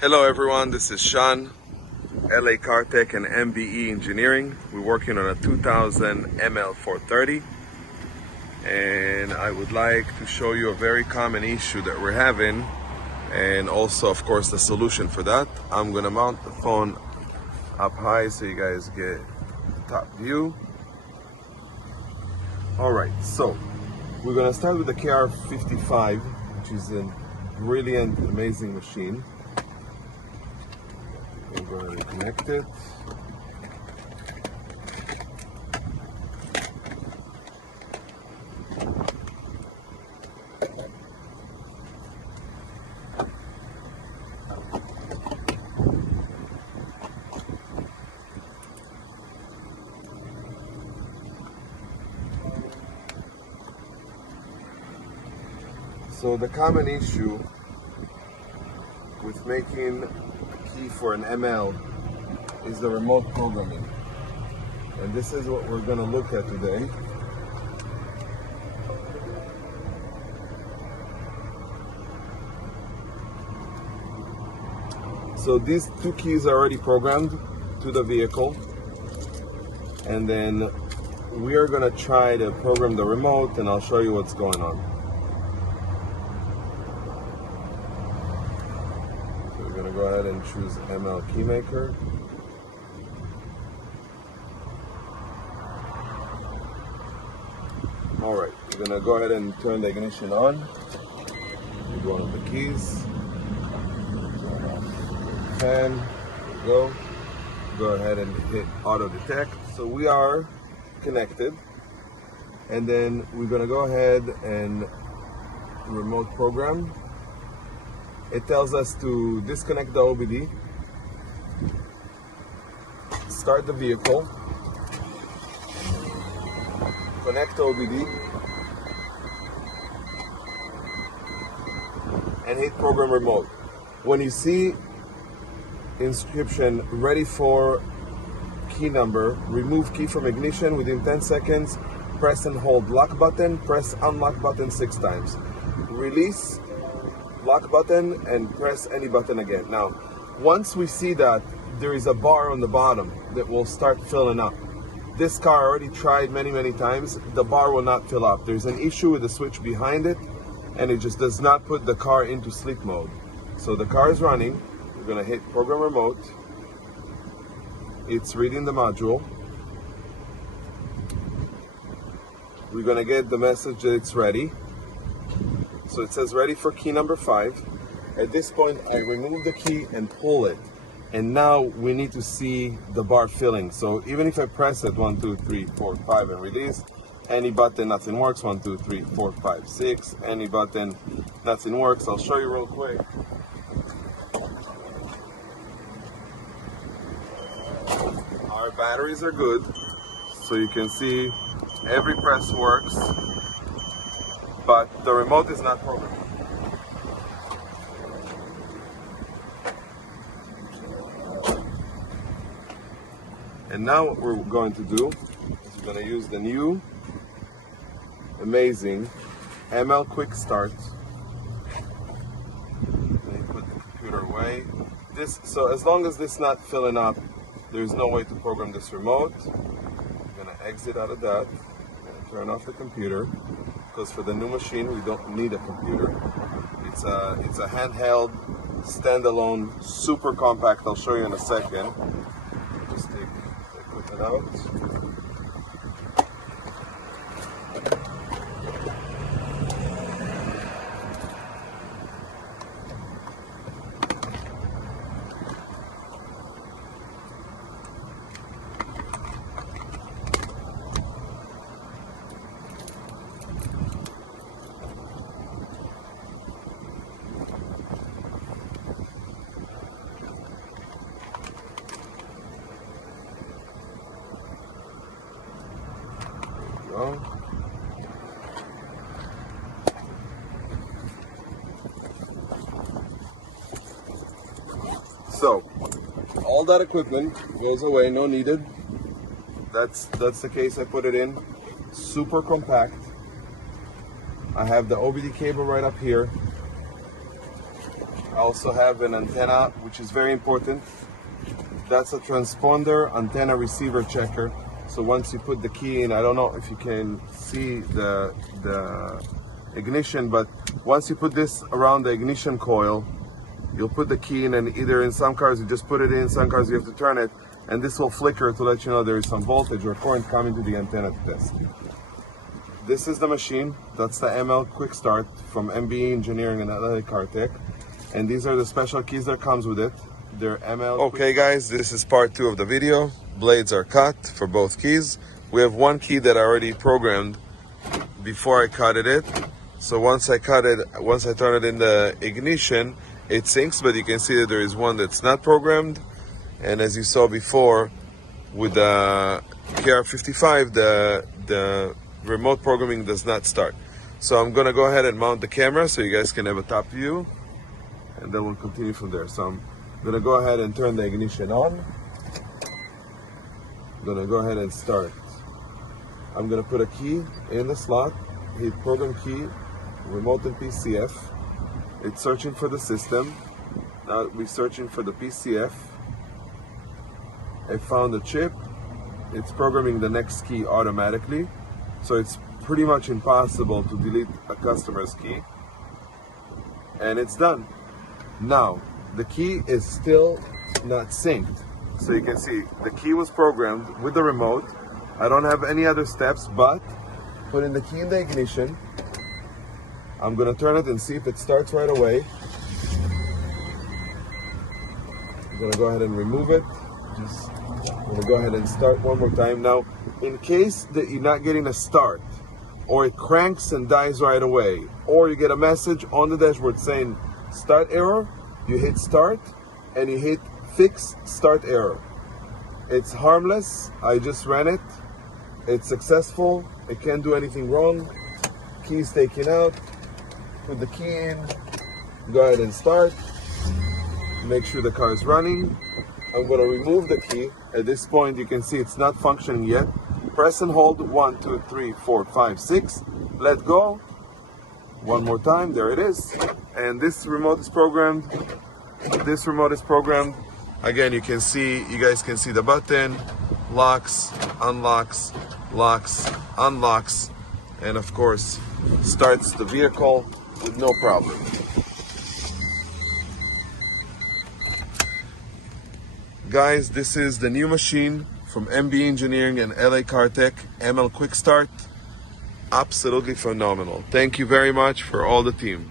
Hello everyone, this is Sean, LA Cartech and MBE Engineering. We're working on a 2000 ML 430 and I would like to show you a very common issue that we're having and also of course the solution for that. I'm gonna mount the phone up high so you guys get top view. Alright, so we're gonna start with the KR55, which is a brilliant, amazing machine. We'll go ahead and connect it. So the common issue with making a key for an ML is the remote programming. And this is what we're going to look at today. So these two keys are already programmed to the vehicle. And then we are going to try to program the remote and I'll show you what's going on. Go ahead and choose ML Keymaker. Alright, we're gonna go ahead and turn the ignition on with one of the keys. Turn off the fan. There we go. Go ahead and hit auto detect. So we are connected. And then we're gonna go ahead and remote program. It tells us to disconnect the OBD, start the vehicle, connect the OBD, and hit program remote. When you see inscription ready for key number, remove key from ignition within 10 seconds, press and hold lock button, press unlock button 6 times. Release lock button and press any button again. Now, once we see that there is a bar on the bottom that will start filling up. This car already tried many times. The bar will not fill up. There's an issue with the switch behind it and it just does not put the car into sleep mode. So the car is running. We're gonna hit program remote. It's reading the module. We're gonna get the message that it's ready. So it says ready for key number 5. At this point, I remove the key and pull it. And now we need to see the bar filling. So even if I press it 1, 2, 3, 4, 5 and release, any button, nothing works. 1, 2, 3, 4, 5, 6. Any button, nothing works. I'll show you real quick. Our batteries are good. So you can see every press works. But the remote is not programmed. And now what we're going to do is we're going to use the new amazing ML Quick Start. Let me put the computer away. So as long as this is not filling up, there's no way to program this remote. I'm going to exit out of that. I'm going to turn off the computer. Because for the new machine we don't need a computer. It's a handheld, standalone, super compact. I'll show you in a second. Just take the equipment out. Go. So all that equipment goes away, no needed. That's the case I put it in. Super compact. I have the OBD cable right up here. I also have an antenna, which is very important. That's a transponder antenna receiver checker. So once you put the key in, I don't know if you can see the ignition, but once you put this around the ignition coil, you'll put the key in, and either in some cars you just put it in, some cars you have to turn it, and this will flicker to let you know there is some voltage or current coming to the antenna to test. This is the machine. That's the ML Quick Start from MBE Engineering and LA Car Tech. And these are the special keys that comes with it. They're ML. Okay guys, this is part 2 of the video. Blades are cut for both keys. We have one key that I already programmed before I cut it. So once I turn it in the ignition, it syncs, but you can see that there is one that's not programmed. And as you saw before with the KR55, the remote programming does not start. So I'm gonna go ahead and mount the camera so you guys can have a top view, and then we'll continue from there. So I'm gonna go ahead and turn the ignition on. I'm gonna go ahead and start. I'm gonna put a key in the slot, hit program key, remote and PCF. It's searching for the system. Now we're searching for the PCF. I found the chip. It's programming the next key automatically. So it's pretty much impossible to delete a customer's key. And it's done. Now, the key is still not synced. So you can see the key was programmed with the remote. I don't have any other steps but putting the key in the ignition. I'm gonna turn it and see if it starts right away. I'm gonna go ahead and remove it. I'm gonna go ahead and start one more time. Now, in case that you're not getting a start, or it cranks and dies right away, or you get a message on the dashboard saying start error, you hit start and you hit fix start error. It's harmless. I just ran it. It's successful. It can't do anything wrong. Key's taken out. Put the key in. Go ahead and start. Make sure the car is running. I'm going to remove the key. At this point, you can see it's not functioning yet. Press and hold 1, 2, 3, 4, 5, 6. Let go. One more time. There it is. And this remote is programmed. This remote is programmed. Again, you guys can see the button. Locks, unlocks, locks, unlocks, and of course, starts the vehicle with no problem. Guys, this is the new machine from MBE Engineering and LA Car Tech, ML Quick Start. Absolutely phenomenal. Thank you very much for all the team.